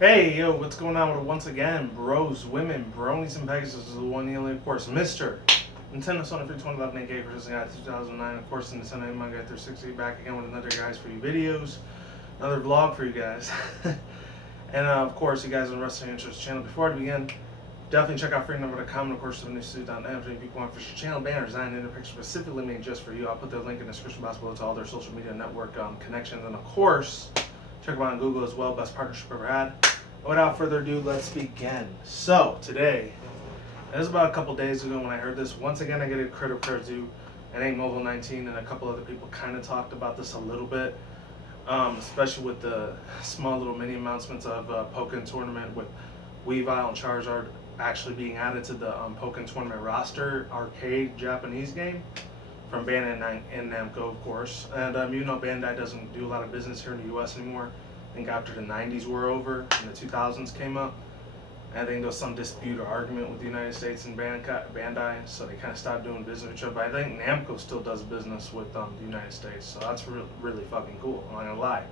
Hey, yo, what's going on with it once again? Bros, women, bronies, and pegasisters is the one and only, of course, Mr. Nintendo Sony 2011 AK versus the guy 2009, of course, the Nintendo Manga 360, back again with another Guys For You videos, another vlog for you guys. And, of course, you guys on the Wrestling Interest channel. Before I begin, definitely check out freeNumber.com and, of course, SubNewStudio.net. If you want for your channel banner design and a picture specifically made just for you, I'll put their link in the description box below to all their social media network connections. And, of course, check them out on Google as well. Best partnership ever had. Without further ado, let's begin. So, today, it was about a couple days ago when I heard this. Once again, I get a credit card due. And Ain't Mobile 19 and a couple other people kind of talked about this a little bit. Especially with the small little mini announcements of Pokken Tournament with Weavile and Charizard actually being added to the Pokken Tournament roster arcade Japanese game from Bandai and Namco, of course. And you know, Bandai doesn't do a lot of business here in the US anymore. I think after the 90s were over and the 2000s came up, I think there was some dispute or argument with the United States and Bandai, so they kind of stopped doing business with each other. But I think Namco still does business with the United States, so that's really fucking cool. I'm not gonna lie.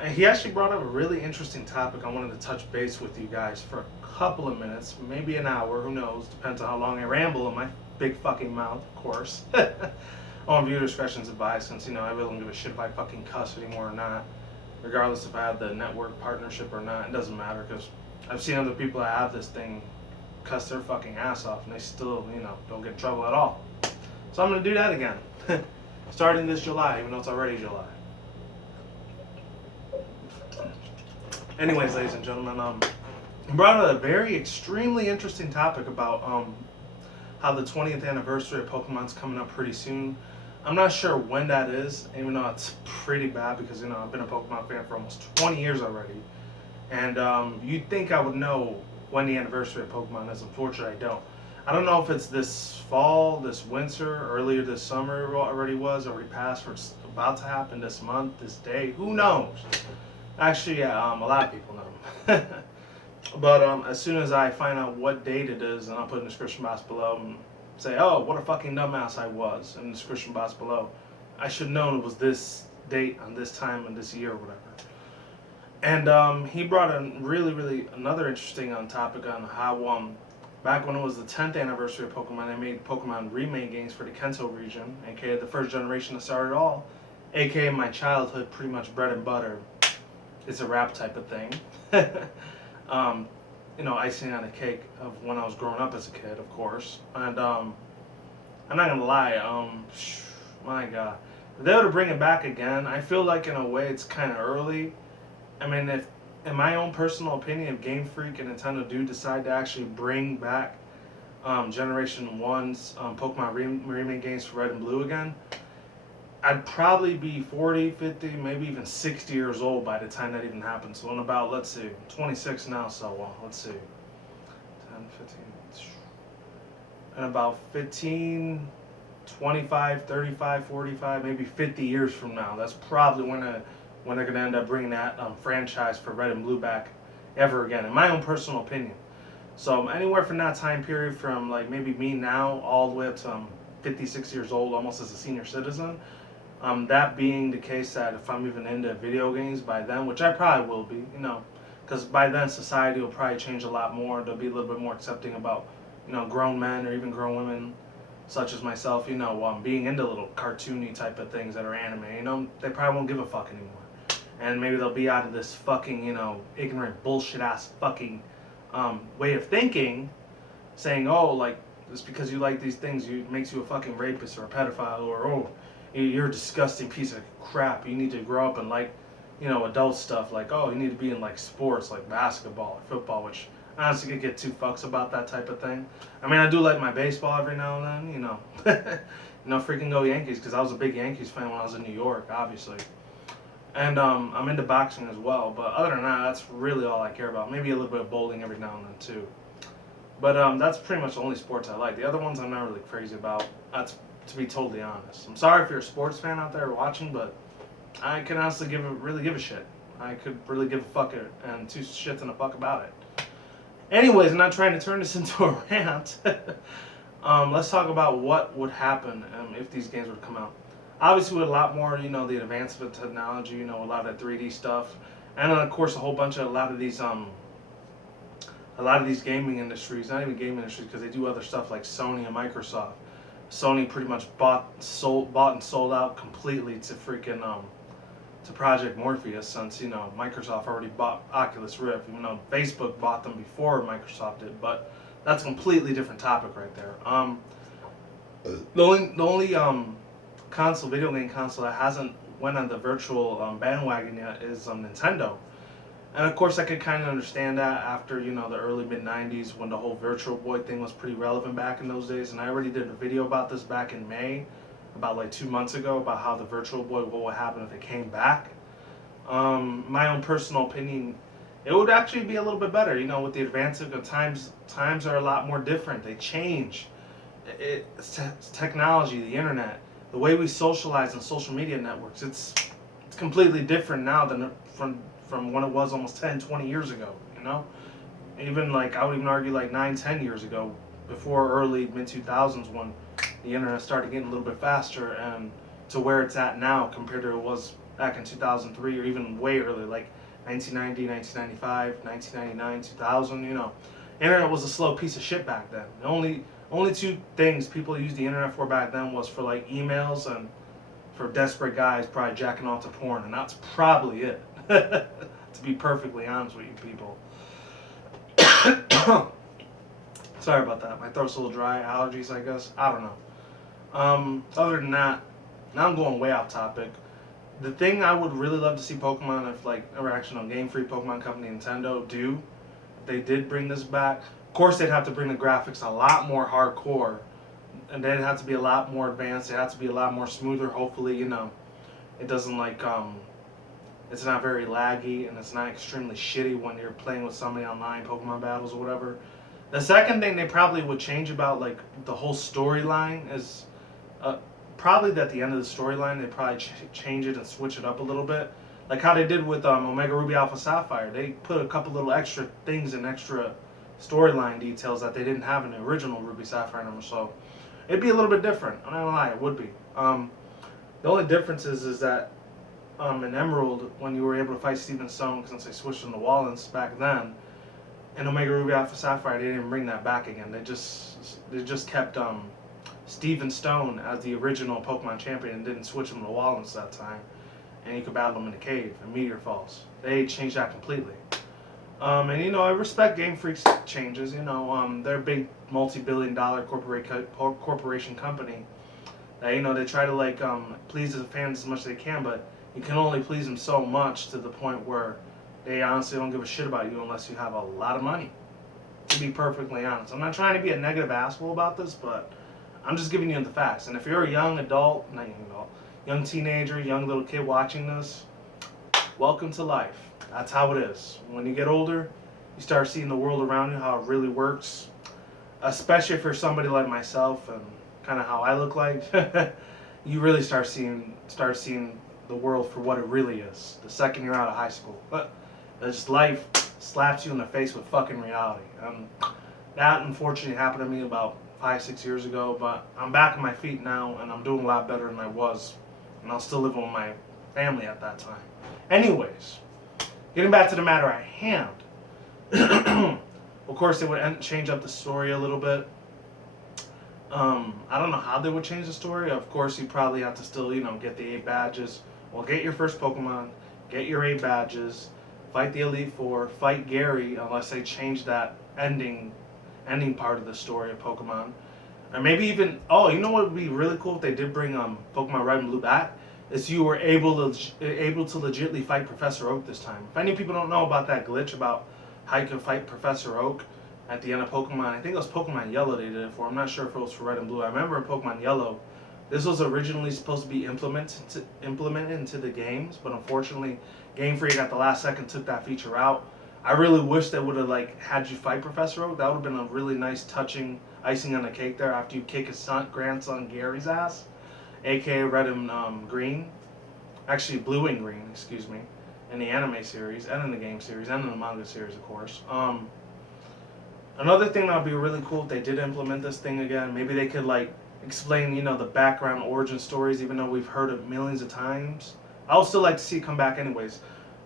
And he actually brought up a really interesting topic I wanted to touch base with you guys for a couple of minutes, maybe an hour, who knows, depends on how long I ramble in my big fucking mouth, of course. On viewer discretion's advice, since, you know, I really don't give a shit if I fucking cuss anymore or not. Regardless if I have the network partnership or not, it doesn't matter, because I've seen other people that have this thing cuss their fucking ass off and they still, you know, don't get in trouble at all. So I'm going to do that again. Starting this July, even though it's already July. Anyways, ladies and gentlemen, I brought out a very extremely interesting topic about how the 20th anniversary of Pokemon's coming up pretty soon. I'm not sure when that is, even though it's pretty bad because, you know, I've been a Pokemon fan for almost 20 years already. And you'd think I would know when the anniversary of Pokemon is. Unfortunately, I don't. I don't know if it's this fall, this winter, earlier this summer it already passed, or it's about to happen this month, this day. Who knows? Actually, yeah, a lot of people know. But as soon as I find out what date it is, and I'll put in the description box below, and say, oh, what a fucking dumbass I was in the description box below. I should have known it was this date on this time and this year or whatever. And he brought in really another interesting topic on how back when it was the 10th anniversary of Pokemon, they made Pokemon remake games for the Kanto region, aka the first generation that started it all, aka my childhood, pretty much bread and butter. It's a rap type of thing. You know, icing on the cake of when I was growing up as a kid, of course. And I'm not gonna lie, my God, if they were to bring it back again, I feel like in a way it's kind of early. I mean, if, in my own personal opinion, if Game Freak and Nintendo do decide to actually bring back Generation 1's Pokemon remake games for Red and Blue again, I'd probably be 40, 50, maybe even 60 years old by the time that even happens. So in about, let's see, 26 now, so let's see, 10, 15, in about 15, 25, 35, 45, maybe 50 years from now. That's probably when they're going to end up bringing that franchise for Red and Blue back ever again, in my own personal opinion. So anywhere from that time period, from like maybe me now all the way up to 56 years old, almost as a senior citizen. That being the case, that if I'm even into video games by then, which I probably will be, you know, because by then society will probably change a lot more. They'll be a little bit more accepting about, you know, grown men or even grown women, such as myself, you know, being into little cartoony type of things that are anime. You know, they probably won't give a fuck anymore. And maybe they'll be out of this fucking, you know, ignorant bullshit ass fucking way of thinking, saying, oh, like, just because you like these things, it makes you a fucking rapist or a pedophile, or, oh, you're a disgusting piece of crap. You need to grow up and like, you know, adult stuff. Like, oh, you need to be in like sports, like basketball or football, which I honestly could get two fucks about that type of thing. I mean, I do like my baseball every now and then, you know. You know, freaking go Yankees, because I was a big Yankees fan when I was in New York, obviously. And I'm into boxing as well, but other than that, that's really all I care about. Maybe a little bit of bowling every now and then too. But that's pretty much the only sports I like. The other ones I'm not really crazy about. That's, to be totally honest. I'm sorry if you're a sports fan out there watching, but I can honestly really give a shit. I could really give a fuck and two shits and a fuck about it. Anyways, I'm not trying to turn this into a rant. Let's talk about what would happen if these games would come out. Obviously, with a lot more, you know, the advancement of technology, you know, a lot of 3D stuff, And then of course a lot of these gaming industries, not even gaming industries, because they do other stuff like Sony and Microsoft. Sony pretty much bought and sold out completely to freaking to Project Morpheus, since Microsoft already bought Oculus Rift. Even though Facebook bought them before Microsoft did, but that's a completely different topic right there. The only video game console that hasn't went on the virtual bandwagon yet is Nintendo. And of course, I could kind of understand that after the early mid '90s, when the whole Virtual Boy thing was pretty relevant back in those days. And I already did a video about this back in May, about like 2 months ago, about how the Virtual Boy, what would happen if it came back. My own personal opinion, it would actually be a little bit better. With the advancement of times are a lot more different. They change. It's technology, the internet, the way we socialize on social media networks. It's completely different now than from when it was almost 10, 20 years ago, Even like, I would even argue like 9, 10 years ago, before early mid 2000s, when the internet started getting a little bit faster, and to where it's at now compared to it was back in 2003, or even way earlier, like 1990, 1995, 1999, 2000, Internet was a slow piece of shit back then. The only two things people used the internet for back then was for like emails and for desperate guys probably jacking off to porn, and that's probably it. To be perfectly honest with you people. Sorry about that. My throat's a little dry. Allergies, I guess. I don't know. Other than that, now I'm going way off topic. The thing I would really love to see Pokemon, Game Freak, Pokemon Company, Nintendo do, if they did bring this back, of course they'd have to bring the graphics a lot more hardcore, and they'd have to be a lot more advanced. They'd have to be a lot more smoother. Hopefully, it doesn't it's not very laggy, and it's not extremely shitty when you're playing with somebody online, Pokemon battles or whatever. The second thing they probably would change about like the whole storyline is probably at the end of the storyline they probably change it and switch it up a little bit, like how they did with Omega Ruby Alpha Sapphire. They put a couple little extra things and extra storyline details that they didn't have in the original Ruby Sapphire number, so it'd be a little bit different. I'm not gonna lie, it would be. The only difference is that in Emerald, when you were able to fight Steven Stone, since they switched them to lolz back then, in Omega Ruby Alpha Sapphire, they didn't bring that back again. They just kept Steven Stone as the original Pokemon champion and didn't switch him to lolz that time. And you could battle him in the cave and Meteor Falls. They changed that completely. And I respect Game Freak's changes. They're a big multi-billion-dollar corporation company. That they try to please the fans as much as they can, but you can only please them so much, to the point where they honestly don't give a shit about you unless you have a lot of money. To be perfectly honest, I'm not trying to be a negative asshole about this, but I'm just giving you the facts. And if you're a young adult, not young adult, young teenager, young little kid watching this, welcome to life. That's how it is. When you get older, you start seeing the world around you, how it really works. Especially for somebody like myself and kind of how I look like, you really start seeing the world for what it really is the second you're out of high school. But just life slaps you in the face with fucking reality. That unfortunately happened to me about 5-6 years ago, but I'm back on my feet now, and I'm doing a lot better than I was, and I'll still live with my family at that time. Anyways, getting back to the matter at hand. Of course, they would change up the story a little bit. I don't know how they would change the story. Of course, you probably have to still, get the 8 badges. Well, get your first Pokemon, get your 8 badges, fight the Elite Four, fight Gary, unless they change that ending part of the story of Pokemon. Or maybe even, you know what would be really cool if they did bring Pokemon Red and Blue back? Is you were able to legitimately fight Professor Oak this time. If any people don't know about that glitch about how you can fight Professor Oak at the end of Pokemon, I think it was Pokemon Yellow they did it for. I'm not sure if it was for Red and Blue. I remember in Pokemon Yellow, this was originally supposed to be implemented into the games, but unfortunately, Game Freak at the last second took that feature out. I really wish they would have had you fight Professor Oak. That would have been a really nice, touching icing on the cake there after you kick his grandson Gary's ass, aka Red and Green, actually Blue and Green, excuse me, in the anime series and in the game series and in the manga series, of course. Another thing that would be really cool if they did implement this thing again. Maybe they could explain, the background origin stories, even though we've heard it millions of times. I would still like to see it come back anyways.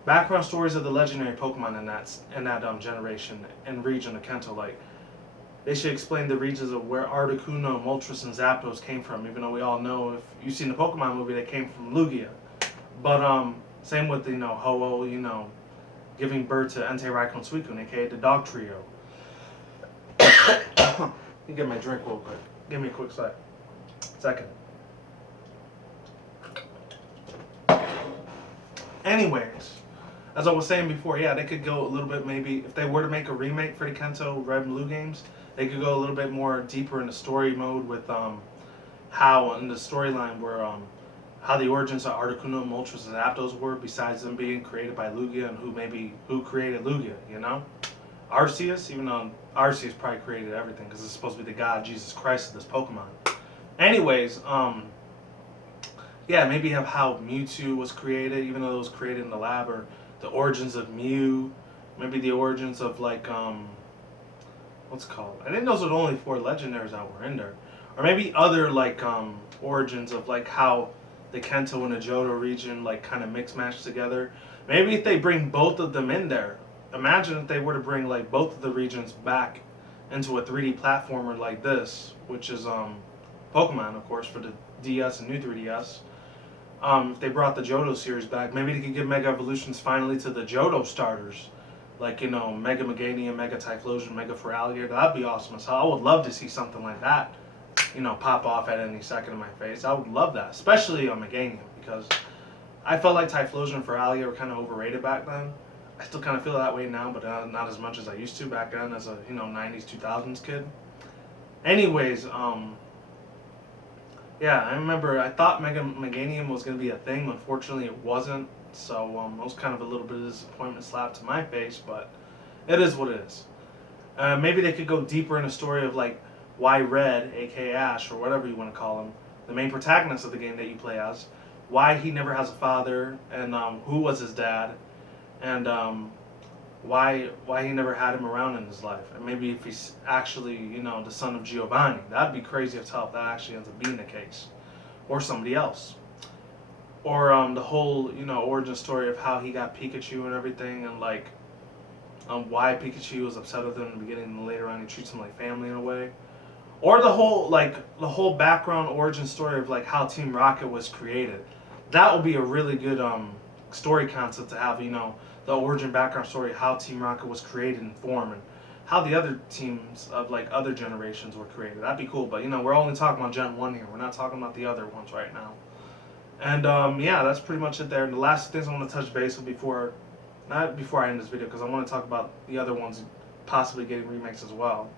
background stories of the legendary Pokemon in that generation and region of Kanto. Like, they should explain the regions of where Articuno, Moltres, and Zapdos came from. Even though we all know, if you've seen the Pokemon movie, they came from Lugia. But same with Ho-Oh, giving birth to Entei, Raikou, and Suicune, aka the Dog Trio. Let me get my drink real quick. Give me a quick second. Anyways, as I was saying before, yeah, they could go a little bit, maybe if they were to make a remake for the Kanto Red and Blue games, they could go a little bit more deeper in the story mode with how in the storyline where how the origins of Articuno, Moltres, and Zapdos were, besides them being created by Lugia and who created Lugia, Arceus, even though Arceus probably created everything because it's supposed to be the god Jesus Christ of this Pokemon. Anyways, yeah, maybe have how Mewtwo was created, even though it was created in the lab, or the origins of Mew, maybe the origins of what's it called? I think those are the only 4 legendaries that were in there, or maybe other origins of how the Kanto and the Johto region kind of mix match together. Maybe if they bring both of them in there. Imagine if they were to bring both of the regions back into a 3D platformer like this, which is Pokemon, of course, for the DS and new 3DS. If they brought the Johto series back, maybe they could give Mega Evolutions finally to the Johto starters, Mega Meganium, Mega Typhlosion, Mega Feraligatr. That'd be awesome. So I would love to see something like that, pop off at any second in my face. I would love that, especially on Meganium, because I felt like Typhlosion and Feraligatr were kind of overrated back then. I still kind of feel that way now, but not as much as I used to back then as a 90s 2000s kid. Anyways, yeah, I remember I thought Mega Meganium was going to be a thing. Unfortunately, it wasn't. So it was kind of a little bit of disappointment slapped to my face, but it is what it is. Maybe they could go deeper in the story of why Red, aka Ash, or whatever you want to call him, the main protagonist of the game that you play as, why he never has a father, and who was his dad, and why he never had him around in his life, and maybe if he's actually the son of Giovanni. That'd be crazy as hell if that actually ends up being the case, or somebody else, or the whole origin story of how he got Pikachu and everything, and why Pikachu was upset with him in the beginning, and later on he treats him like family in a way, or the whole background origin story of how Team Rocket was created. That would be a really good story concept to have, the origin background story, how Team Rocket was created and formed, and how the other teams of other generations were created. That'd be cool, but we're only talking about Gen 1 here. We're not talking about the other ones right now. And yeah, that's pretty much it there. And the last things I want to touch base with not before I end this video, because I want to talk about the other ones possibly getting remakes as well.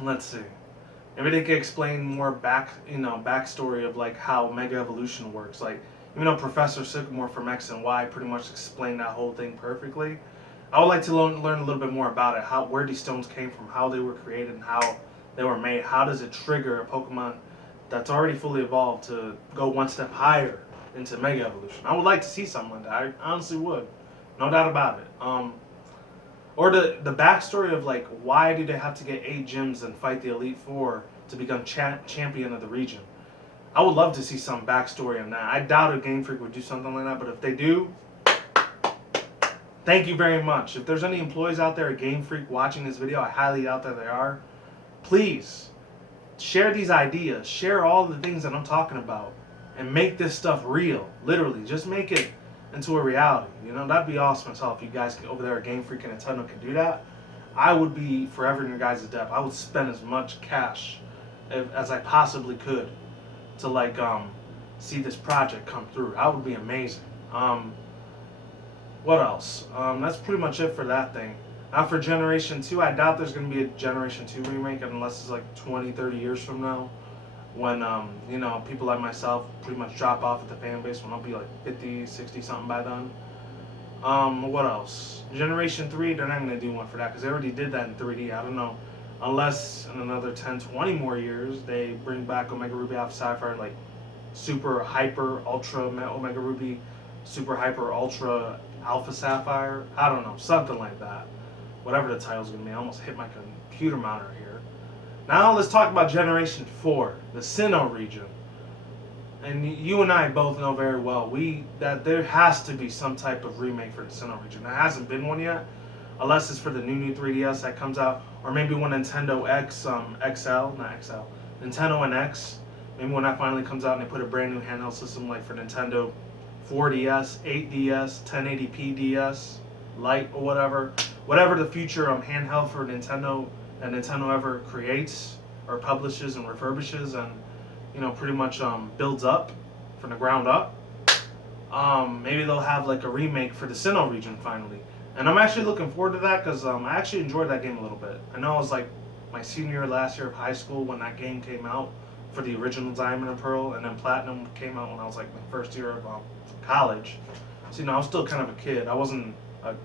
Let's see. Maybe they could explain more backstory of how Mega Evolution works. Even though Professor Sycamore from X and Y pretty much explained that whole thing perfectly, I would like to learn a little bit more about it. Where these stones came from, how they were created, and how they were made. How does it trigger a Pokemon that's already fully evolved to go one step higher into Mega Evolution? I would like to see something like that. I honestly would, no doubt about it. Or the backstory of why do they have to get 8 gyms and fight the Elite Four to become champion of the region? I would love to see some backstory on that. I doubt a Game Freak would do something like that, but if they do, thank you very much. If there's any employees out there at Game Freak watching this video, I highly doubt that there are, please share these ideas, share all the things that I'm talking about, and make this stuff real. Literally, just make it into a reality. That'd be awesome as hell if you guys over there at Game Freak and Nintendo could do that. I would be forever in your guys' debt. I would spend as much cash as I possibly could to see this project come through. That would be amazing. What else? That's pretty much it for that thing. Now for Generation 2, I doubt there's going to be a Generation 2 remake unless it's 20, 30 years from now, when people like myself pretty much drop off at the fan base, when I'll be 50, 60 something by then. What else? Generation 3, they're not going to do one for that because they already did that in 3D. I don't know. Unless in another 10, 20 more years they bring back Omega Ruby Alpha Sapphire, Super Hyper Ultra Omega Ruby, Super Hyper Ultra Alpha Sapphire. I don't know, something like that. Whatever the title's gonna be. I almost hit my computer monitor here. Now let's talk about Generation 4, the Sinnoh region. and you and I both know very well, that there has to be some type of remake for the Sinnoh region. There hasn't been one yet, unless it's for the new 3DS that comes out, or maybe when Nintendo Nintendo NX, maybe when that finally comes out and they put a brand new handheld system like for Nintendo 4DS, 8DS, 1080p DS, Lite or whatever the future handheld for Nintendo that Nintendo ever creates or publishes and refurbishes and pretty much builds up from the ground up. Maybe they'll have like a remake for the Sinnoh region finally. And I'm actually looking forward to that because I actually enjoyed that game a little bit. I know it was like my senior year last year of high school when that game came out for the original Diamond and Pearl, and then Platinum came out when I was like my first year of college. So I was still kind of a kid. I was a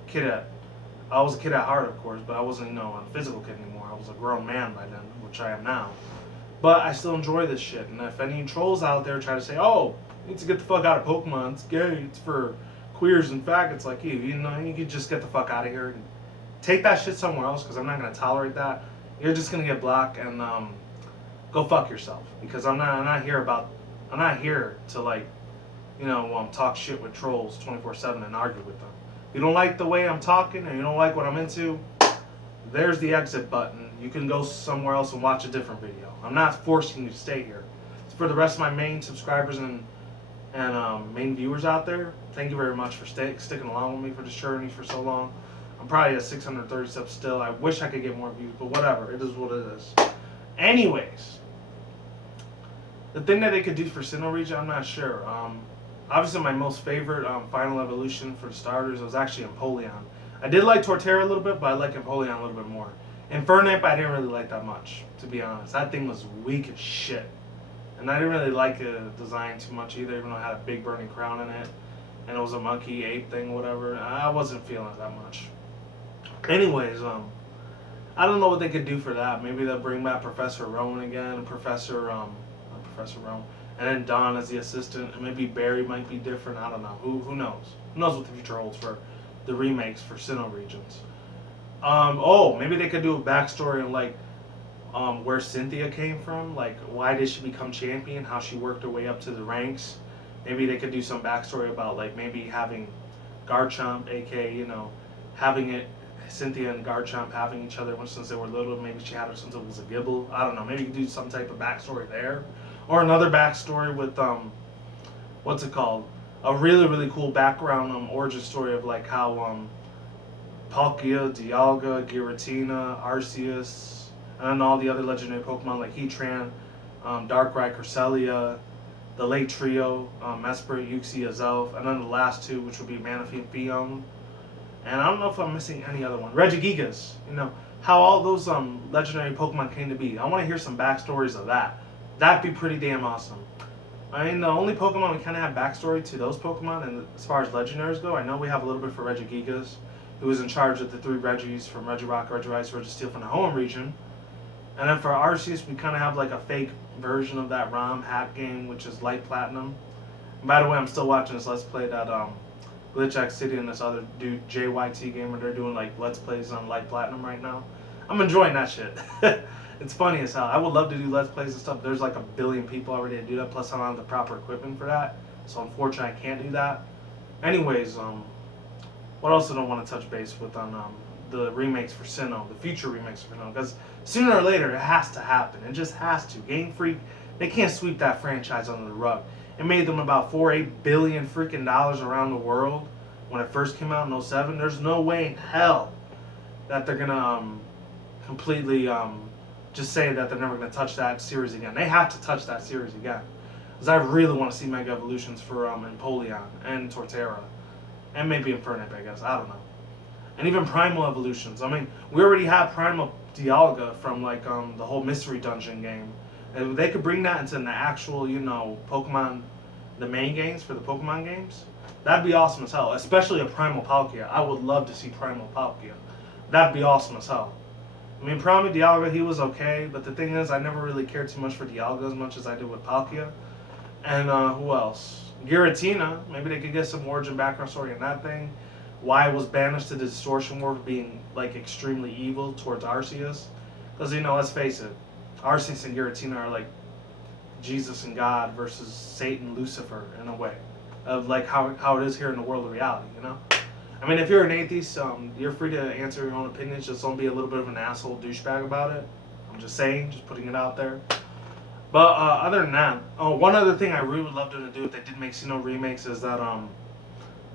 kid at heart, of course, but I wasn't a physical kid anymore. I was a grown man by then, which I am now. But I still enjoy this shit. And if any trolls out there try to say, "Oh, you need to get the fuck out of Pokemon. It's gay. It's for queers and faggots like you," you could just get the fuck out of here and take that shit somewhere else because I'm not gonna tolerate that. You're just gonna get blocked and go fuck yourself because I'm not here to like talk shit with trolls 24/7 and argue with them. If you don't like the way I'm talking and you don't like what I'm into, there's the exit button. You can go somewhere else and watch a different video. I'm not forcing you to stay here. It's for the rest of my main subscribers and main viewers out there. Thank you very much for sticking along with me for this journey for so long. I'm probably at 630 subs still. I wish I could get more views, but whatever. It is what it is. Anyways, the thing that they could do for Sinnoh region, I'm not sure. Obviously, my most favorite final evolution for the starters was actually Empoleon. I did like Torterra a little bit, but I like Empoleon a little bit more. Infernape, I didn't really like that much, to be honest. That thing was weak as shit. And I didn't really like the design too much either, even though it had a big burning crown in it. And it was a monkey ape thing, whatever. I wasn't feeling it that much. Anyways, I don't know what they could do for that. Maybe they'll bring back Professor Rowan again, Professor Rowan, and then Dawn as the assistant, and maybe Barry might be different. I don't know. Who knows? Who knows what the future holds for the remakes for Sinnoh regions? Maybe they could do a backstory on like where Cynthia came from, like why did she become champion, how she worked her way up to the ranks. Maybe they could do some backstory about like maybe having Garchomp, aka having it. Cynthia and Garchomp having each other since they were little. Maybe she had her since it was a Gibble. I don't know. Maybe you could do some type of backstory there. Or another backstory with, what's it called? A really, really cool background origin story of like how Palkia, Dialga, Giratina, Arceus, and then all the other legendary Pokemon like Heatran, Darkrai, Cresselia, the late trio, Mesprit, Uxie, Azelf, and then the last two, which would be Manaphy and Phione. And I don't know if I'm missing any other one. Regigigas, how all those legendary Pokemon came to be. I want to hear some backstories of that. That'd be pretty damn awesome. I mean, the only Pokemon we kind of have backstory to those Pokemon, and as far as legendaries go, I know we have a little bit for Regigigas, who was in charge of the 3 Regis from Regirock, Regirise, Registeel from the home region. And then for Arceus, we kind of have like a fake version of that ROM hack game, which is Light Platinum. And by the way, I'm still watching this Let's Play that Glitch X City and this other dude, JYT Gamer, they're doing like Let's Plays on Light Platinum right now. I'm enjoying that shit. It's funny as hell. I would love to do Let's Plays and stuff. There's like 1 billion people already that do that, plus I don't have the proper equipment for that. So unfortunately, I can't do that. Anyways, what else I don't want to touch base with on the remakes for Sinnoh, the future remakes for Sinnoh, because sooner or later it has to happen. It just has to. Game Freak, they can't sweep that franchise under the rug. It made them about $8 billion freaking dollars around the world when it first came out in 2007. There's no way in hell that they're gonna completely just say that they're never gonna touch that series again. They have to touch that series again, because I really want to see Mega Evolutions for Empoleon and Torterra, and maybe Infernape, I guess. I don't know. And even Primal Evolutions. I mean, we already have Primal Dialga from like the whole Mystery Dungeon game. And they could bring that into the actual, Pokemon, the main games for the Pokemon games. That'd be awesome as hell. Especially a Primal Palkia. I would love to see Primal Palkia. That'd be awesome as hell. I mean, Primal Dialga, he was okay. But the thing is, I never really cared too much for Dialga as much as I did with Palkia. And who else? Giratina. Maybe they could get some origin background story in that thing. Why it was banished to the Distortion World being, like, extremely evil towards Arceus. Because, let's face it. Arceus and Giratina are like Jesus and God versus Satan, Lucifer, in a way, of like how it is here in the world of reality, you know? I mean, if you're an atheist, you're free to answer your own opinions. Just don't be a little bit of an asshole douchebag about it. I'm just saying, just putting it out there. But other than that, one other thing I really would love them to do if they did make Xeno remakes is that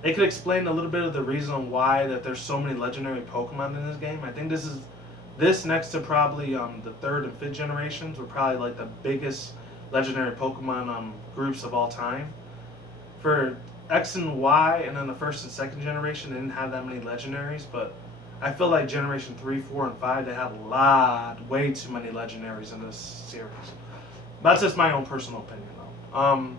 they could explain a little bit of the reason why that there's so many legendary Pokemon in this game. I think this next to probably the 3rd and 5th generations were probably like the biggest legendary Pokemon groups of all time. For X and Y, and then the 1st and 2nd generation, they didn't have that many legendaries, but I feel like generation 3, 4, and 5, they had way too many legendaries in this series. That's just my own personal opinion, though.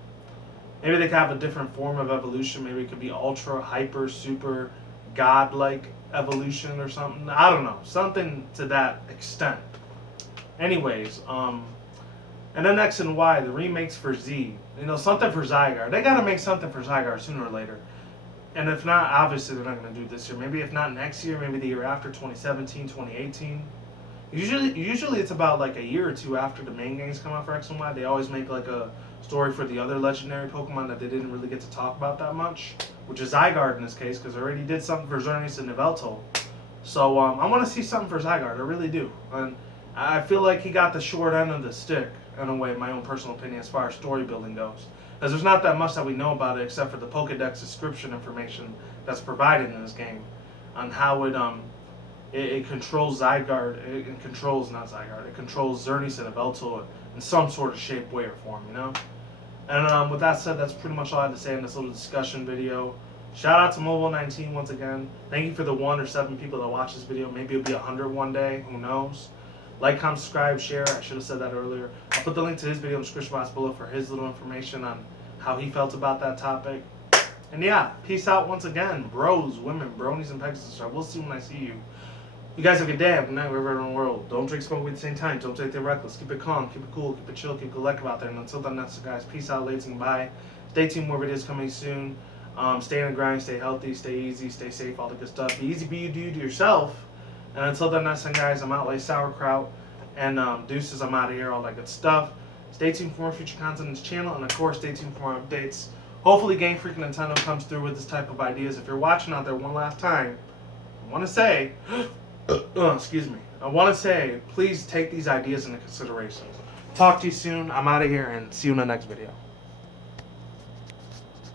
Maybe they could have a different form of evolution. Maybe it could be ultra, hyper, super, godlike evolution or something. I don't know. Something to that extent. Anyways, and then X and Y, the remakes for Z. You know, something for Zygarde. They gotta make something for Zygarde sooner or later. And if not, obviously they're not gonna do it this year. Maybe if not next year, maybe the year after, 2017, 2018. Usually it's about like a year or two after the main games come out for X and Y. They always make like a story for the other legendary Pokemon that they didn't really get to talk about that much, which is Zygarde in this case, because they already did something for Xerneas and Yveltal. So I want to see something for Zygarde. I really do. And I feel like he got the short end of the stick, in a way, in my own personal opinion, as far as story building goes. Because there's not that much that we know about it except for the Pokedex description information that's provided in this game on how it controls Zygarde. It controls, not Zygarde, it controls Xerneas and Yveltal in some sort of shape, way, or form, you know? And with that said, that's pretty much all I had to say in this little discussion video. Shout out to Mobile19 once again. Thank you for the 1 or 7 people that watch this video. Maybe it'll be 100 one day, who knows? Like, comment, subscribe, share. I should have said that earlier. I'll put the link to his video in the description box below for his little information on how he felt about that topic. And yeah, peace out once again. Bros, women, bronies, and pegasisters. I will see when I see you. You guys have a good day. Good night, wherever in the world. Don't drink smoke weed at the same time. Don't take it reckless. Keep it calm. Keep it cool. Keep it chill. Keep it collective out there. And until then, that's it, guys. Peace out, ladies, and bye. Stay tuned. More videos coming soon. Stay on the grind. Stay healthy. Stay easy. Stay safe. All the good stuff. Be easy. Be you. Do you to yourself. And until then, that's it, guys. I'm out like sauerkraut. And deuces. I'm out of here. All that good stuff. Stay tuned for more future content on this channel. And of course, stay tuned for more updates. Hopefully, Game Freak and Nintendo comes through with this type of ideas. If you're watching out there one last time, I want to say... excuse me. I want to say, please take these ideas into consideration. Talk to you soon. I'm out of here, and see you in the next video.